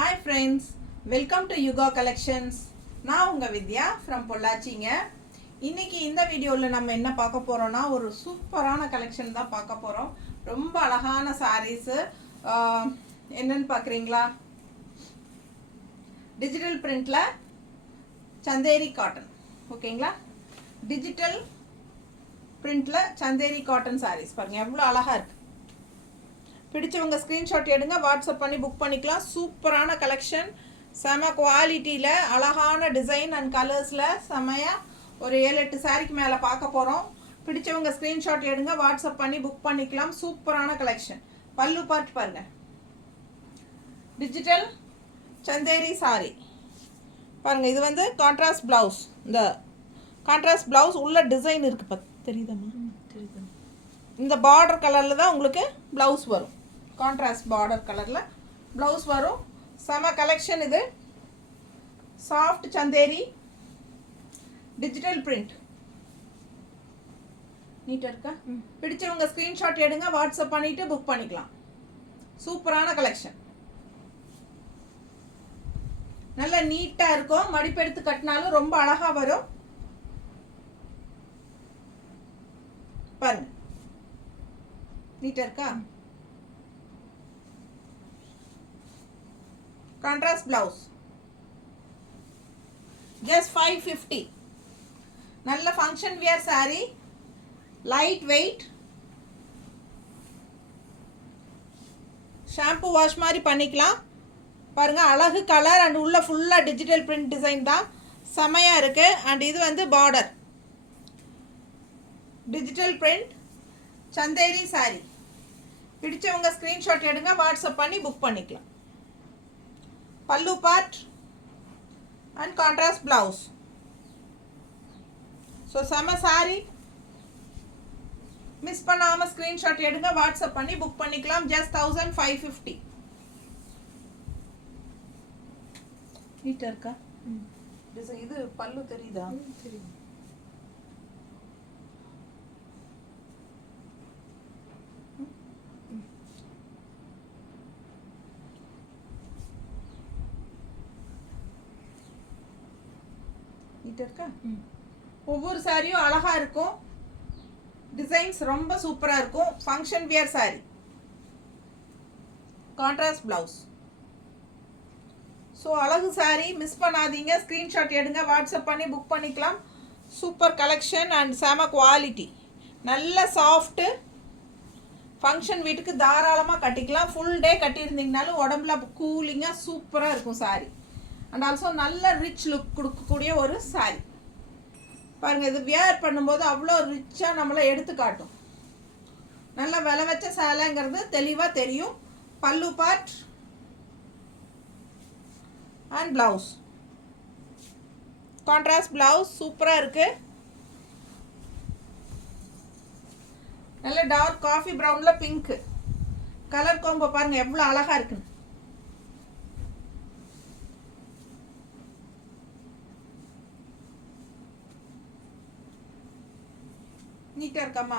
Hi friends, welcome to Yuga Collections. நான் உங்க வித்யா from பொள்ளாச்சிங்க. இன்னைக்கு இந்த வீடியோவில் நம்ம என்ன பார்க்க போறோம்னா ஒரு சூப்பரான கலெக்ஷன் தான் பார்க்க போறோம். ரொம்ப அழகான சாரீஸ் என்னன்னு பார்க்குறீங்களா? டிஜிட்டல் பிரிண்ட்ல சந்தேரி காட்டன். ஓகேங்களா? டிஜிட்டல் பிரிண்ட்ல சந்தேரி காட்டன் சாரீஸ் பாருங்க எவ்வளோ அழகா இருக்கு. பிடிச்சவங்க ஸ்க்ரீன்ஷாட் எடுங்க, வாட்ஸ்அப் பண்ணி புக் பண்ணிக்கலாம். சூப்பரான கலெக்ஷன், செம குவாலிட்டியில் அழகான டிசைன் அண்ட் கலர்ஸில் செமையாக ஒரு 7-8 சாரிக்கு மேலே பார்க்க போகிறோம். பிடிச்சவங்க ஸ்க்ரீன்ஷாட் எடுங்க, வாட்ஸ்அப் பண்ணி புக் பண்ணிக்கலாம். சூப்பரான கலெக்ஷன். பல்லு பார்ட் பாருங்க, டிஜிட்டல் சந்தேரி சாரி பாருங்கள். இது வந்து கான்ட்ராஸ்ட் ப்ளவுஸ். இந்த கான்ட்ராஸ்ட் ப்ளவுஸ் உள்ள டிசைன் இருக்குது தெரியுதாம்மா? தெரியுது. இந்த பார்டர் கலரில் தான் உங்களுக்கு ப்ளவுஸ் வரும். கான்ட்ராஸ்ட் பார்டர் கலரில் ப்ளவுஸ் வரும். செம கலெக்ஷன். இது சாஃப்ட் சந்தேரி டிஜிட்டல் பிரிண்ட். நீட்டாக இருக்கா? பிடிச்சவங்க ஸ்க்ரீன்ஷாட் எடுங்க, வாட்ஸ்அப் பண்ணிவிட்டு புக் பண்ணிக்கலாம். சூப்பரான கலெக்ஷன், நல்ல நீட்டாக இருக்கும். மடிப்பெடுத்து கட்டினாலும் ரொம்ப அழகாக வரும். பாருங்க நீட்டாக இருக்கா? Contrast blouse just 550. நல்ல function wear sorry, light weight, shampoo wash மாதிரி பண்ணிக்கலாம். பாருங்க அழகு கலர் அண்ட் உள்ள ஃபுல்லாக டிஜிட்டல் பிரிண்ட் டிசைன் தான், செமையாக இருக்கு. அண்ட் இது வந்து border digital print Chanderi sorry. பிடிச்சவங்க ஸ்க்ரீன்ஷாட் எடுங்க, வாட்ஸ்அப் பண்ணி புக் பண்ணிக்கலாம். பல்லு part and contrast blouse. So செம சாரி, மிஸ் பண்ணாமல் ஸ்க்ரீன்ஷாட் எடுங்க, வாட்ஸ்அப் பண்ணி புக் பண்ணிக்கலாம். ஜஸ்ட் 1550. நீட்டாக இருக்கா? இது பல்லு தெரியுதா? தெரியும். இருக்கா? ஒவ்வொரு சாரியும் அழகா இருக்கும், டிசைன்ஸ் ரொம்ப சூப்பரா இருக்கும். Function wear sorry, contrast blouse. So அழகு சாரி, மிஸ் பண்ணாதீங்க. ஸ்க்ரீன்ஷாட் எடுங்க, வாட்ஸ்அப் பண்ணி புக் பண்ணிக்கலாம். சூப்பர் கலெக்ஷன் அண்ட் செம குவாலிட்டி. நல்ல சாஃப்ட்டு, ஃபங்க்ஷன் வீட்டுக்கு தாராளமாக கட்டிக்கலாம். ஃபுல் டே கட்டியிருந்தீங்கனாலும் உடம்புல கூலிங்காக சூப்பராக இருக்கும் சாரி. அண்ட் ஆல்சோ நல்ல ரிச் லுக் கொடுக்கக்கூடிய ஒரு சாரி. பாருங்கள், இது வியர் பண்ணும்போது அவ்வளோ ரிச்சாக நம்மளை எடுத்து காட்டும். நல்ல விலை வச்ச சேலைங்கிறது தெளிவாக தெரியும். Pallu part and blouse, contrast blouse சூப்பராக இருக்குது. நல்ல டார்க் காஃபி ப்ரௌனில் பிங்க்கு கலர் காம்போ பாருங்கள் எவ்வளோ அழகாக இருக்குன்னு. நீட்டாக இருக்காம்மா?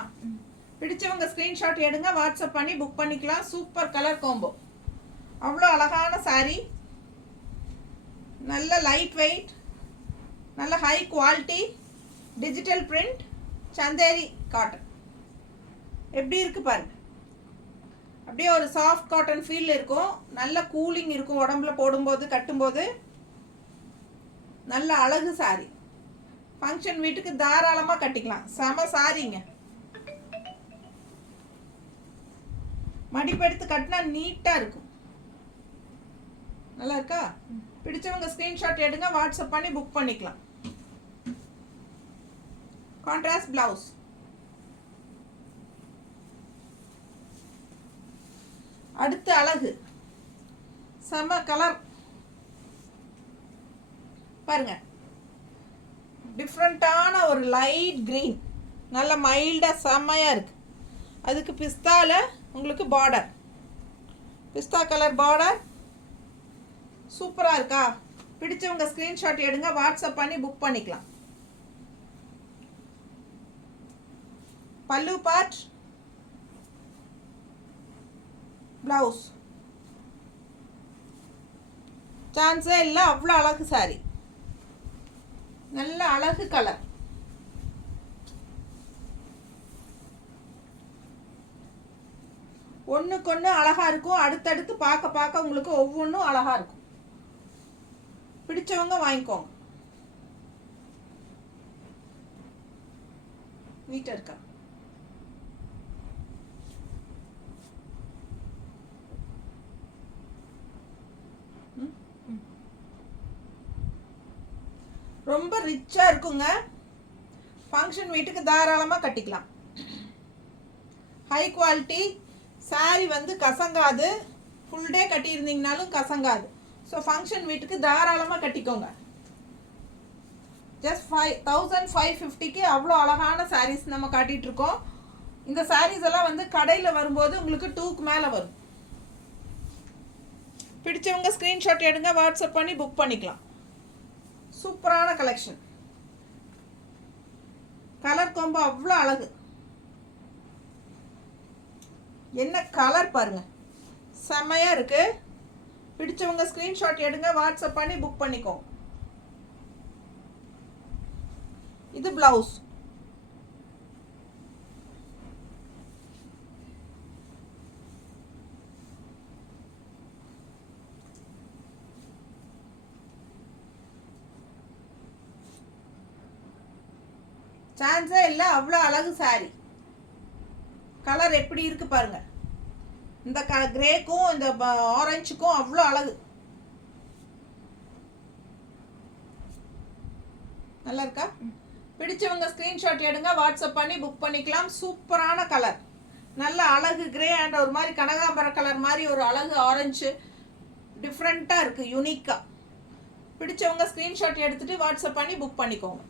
பிடிச்சவங்க ஸ்க்ரீன்ஷாட் எடுங்க, வாட்ஸ்அப் பண்ணி புக் பண்ணிக்கலாம். சூப்பர் கலர் காம்போ, அவ்வளோ அழகான சாரி. நல்ல லைட் வெயிட், நல்ல high quality digital print Chanderi cotton. எப்படி இருக்கு பாருங்க, அப்படியே ஒரு சாஃப்ட் காட்டன் ஃபீல் இருக்கும். நல்ல கூலிங் இருக்கும் உடம்புல போடும்போது, கட்டும்போது. நல்ல அழகு சாரி, ஃபங்க்ஷன் வீட்டுக்கு தாராளமாக கட்டிக்கலாம். செம சாரிங்க, மடிப்பெடுத்து கட்டினா நீட்டாக இருக்கும். நல்லா இருக்கா? பிடிச்சவங்க ஸ்க்ரீன்ஷாட் எடுங்க, வாட்ஸ்அப் பண்ணி புக் பண்ணிக்கலாம். Contrast blouse. அடுத்த அழகு செம கலர் பாருங்க, டிஃப்ரெண்ட்டான ஒரு லைட் க்ரீன், நல்ல மைல்டாக செம்மையாக இருக்குது. அதுக்கு பிஸ்தாவில் உங்களுக்கு பார்டர், பிஸ்தா கலர் பார்டர் சூப்பராக இருக்கா? பிடிச்சவங்க ஸ்க்ரீன்ஷாட் எடுங்க, வாட்ஸ்அப் பண்ணி புக் பண்ணிக்கலாம். பல்லு பார்ட் ப்ளவுஸ் சான்ஸே இல்லை, அவ்வளோ அழகு சாரி. நல்ல அழகு கலர். ஒன்றுக்கொன்று அழகாக இருக்கும். அடுத்தடுத்து பார்க்க பார்க்க உங்களுக்கு ஒவ்வொன்றும் அழகாக இருக்கும். பிடிச்சவங்க வாங்கிக்கோங்க. நீட்டாக இருக்கா? ரொம்ப ரிச்சாக இருக்குங்க. ஃபங்க்ஷன் வீட்டுக்கு தாராளமாக கட்டிக்கலாம். ஹை குவாலிட்டி சாரி வந்து கசங்காது. ஃபுல் டே கட்டியிருந்தீங்கனாலும் கசங்காது. ஸோ ஃபங்க்ஷன் வீட்டுக்கு தாராளமாக கட்டிக்கோங்க. ஜஸ்ட் 1550க்கு அவ்வளோ அழகான சாரீஸ் நம்ம காட்டிகிட்ருக்கோம். இந்த சாரீஸ் எல்லாம் வந்து கடையில் வரும்போது உங்களுக்கு 2க்கு மேலே வரும். பிடிச்சவங்க ஸ்க்ரீன்ஷாட் எடுங்க, வாட்ஸ்அப் பண்ணி புக் பண்ணிக்கலாம். சூப்பரான கலெக்ஷன். கலர் காம்போ அவ்வளோ அழகு. என்ன கலர் பாருங்க, செம்மையாக இருக்கு. பிடிச்சவங்க ஸ்க்ரீன்ஷாட் எடுங்க, வாட்ஸ்அப் பண்ணி புக் பண்ணிக்கோங்க. இது பிளவுஸ். சான்ஸே இல்லை, அவ்வளோ அழகு சாரி. கலர் எப்படி இருக்கு பாருங்க. இந்த கிரேக்கும் இந்த ஆரஞ்சுக்கும் அவ்வளோ அழகு. நல்லா இருக்கா? பிடிச்சவங்க ஸ்க்ரீன்ஷாட் எடுங்க, வாட்ஸ்அப் பண்ணி புக் பண்ணிக்கலாம். சூப்பரான கலர். நல்ல அழகு கிரே அண்ட் ஒரு மாதிரி கனகாம்பர கலர் மாதிரி ஒரு அழகு ஆரஞ்சு. டிஃப்ரெண்ட்டாக இருக்குது, யூனிக்காக. பிடிச்சவங்க ஸ்க்ரீன்ஷாட் எடுத்துகிட்டு வாட்ஸ்அப் பண்ணி புக் பண்ணிக்கோங்க.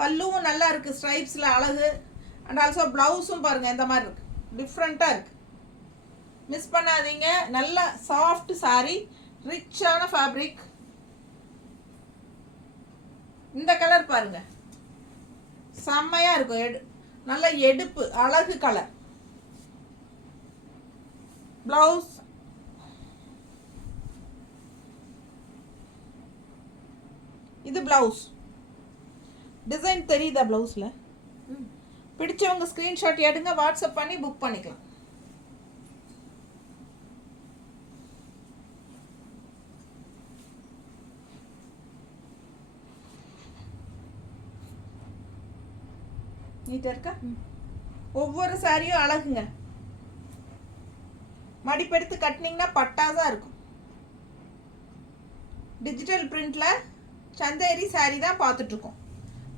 பல்லுவும் நல்லா இருக்குது, ஸ்ட்ரைப்ஸில் அழகு. அண்ட் ஆல்சோ ப்ளவுஸும் பாருங்கள் இந்த மாதிரி இருக்குது, டிஃப்ரெண்ட்டாக இருக்குது. மிஸ் பண்ணாதீங்க. நல்ல சாஃப்ட் சாரி, ரிச்சான ஃபேப்ரிக். இந்த கலர் பாருங்க, செம்மையாக இருக்கும். நல்ல எடுப்பு அழகு கலர். ப்ளவுஸ் இது ப்ளவுஸ் டிசைன் தெரியுதா ப்ளவுஸில்? பிடிச்சவங்க ஸ்க்ரீன்ஷாட் எடுங்க, வாட்ஸ்அப் பண்ணி புக் பண்ணிக்கலாம். நீட்டாக இருக்கா? ஒவ்வொரு சாரியும் அழகுங்க. மடிப்பெடுத்து கட்டினீங்கன்னா பட்டாதான் இருக்கும். டிஜிட்டல் பிரிண்டில் சந்தேரி சாரி தான் பார்த்துட்ருக்கோம்.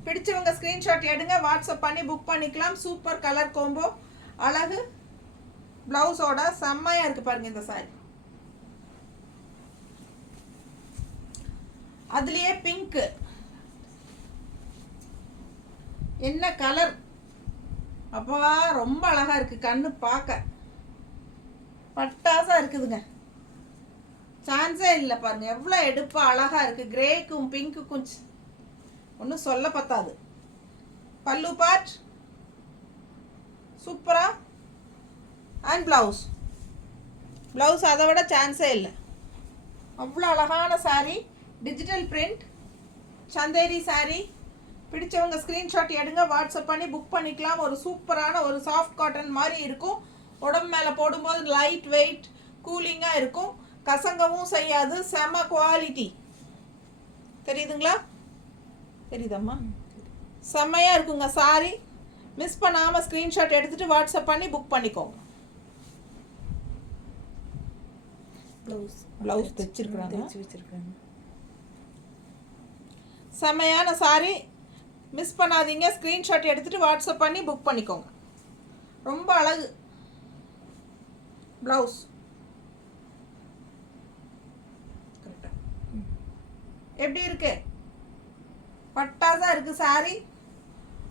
பிடிச்சவங்க ஸ்க்ரீன்ஷாட் எடுங்க, வாட்ஸ்அப் பண்ணி புக் பண்ணிக்கலாம். சூப்பர் கலர் கோம்போ, அழகு ப்ளவுஸோட செம்மையாக இருக்குது பாருங்கள் இந்த சாரி. அதுலேயே பிங்க்கு, என்ன கலர் அப்பா, ரொம்ப அழகாக இருக்குது. கண்ணு பார்க்க பட்டாசாக இருக்குதுங்க. சான்ஸே இல்லை பாருங்க, எவ்வளோ எடுப்பாக அழகாக இருக்குது. கிரேக்கும் பிங்க்குக்கும் ஒன்றும் சொல்ல பத்தாது. பல்லு பார்ட் சூப்பரா. அண்ட் ப்ளவுஸ் அதை விட சான்ஸே இல்லை. அவ்வளோ அழகான சாரீ, டிஜிட்டல் பிரிண்ட் சந்தேரி சாரீ. பிடிச்சவங்க ஸ்க்ரீன்ஷாட் எடுங்க, வாட்ஸ்அப் பண்ணி புக் பண்ணிக்கலாம். ஒரு சூப்பரான ஒரு சாஃப்ட் காட்டன் மாதிரி இருக்கும். உடம்பு மேலே போடும்போது லைட் வெயிட், கூலிங்காக இருக்கும். கசங்கவும் செய்யாது. செம குவாலிட்டி. தெரியுதுங்களா? தெரியுதம்மா? செம்மையாக இருக்குங்க சாரி. மிஸ் பண்ணாமல் ஸ்க்ரீன்ஷாட் எடுத்துகிட்டு வாட்ஸ்அப் பண்ணி புக் பண்ணிக்கோங்க. ப்ளவுஸ் தைச்சிருக்காங்க. செம்மையான சாரி. மிஸ் பண்ணாதீங்க. ஸ்க்ரீன்ஷாட் எடுத்துகிட்டு வாட்ஸ்அப் பண்ணி புக் பண்ணிக்கோங்க. ரொம்ப அழகு ப்ளவுஸ். கரெக்டாக எப்படி இருக்கு? பட்டாசாக இருக்குது சாரி.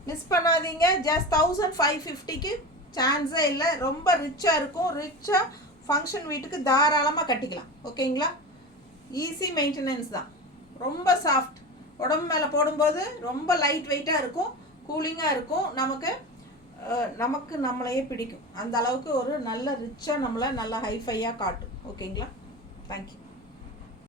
மிஸ் பண்ணாதீங்க. ஜஸ்ட் 1550க்கு சான்ஸே இல்லை. ரொம்ப ரிச்சாக இருக்கும். ரிச்சாக ஃபங்க்ஷன் வீட்டுக்கு தாராளமாக கட்டிக்கலாம். ஓகேங்களா? ஈஸி மெயின்டெனன்ஸ் தான். ரொம்ப சாஃப்ட். உடம்பு மேலே போடும்போது ரொம்ப லைட் வெயிட்டாக இருக்கும், கூலிங்காக இருக்கும். நமக்கு நமக்கு நம்மளையே பிடிக்கும். அந்த அளவுக்கு ஒரு நல்ல ரிச்சாக நம்மளை நல்லா ஹைஃபையாக காட்டும். ஓகேங்களா? தேங்க்யூ.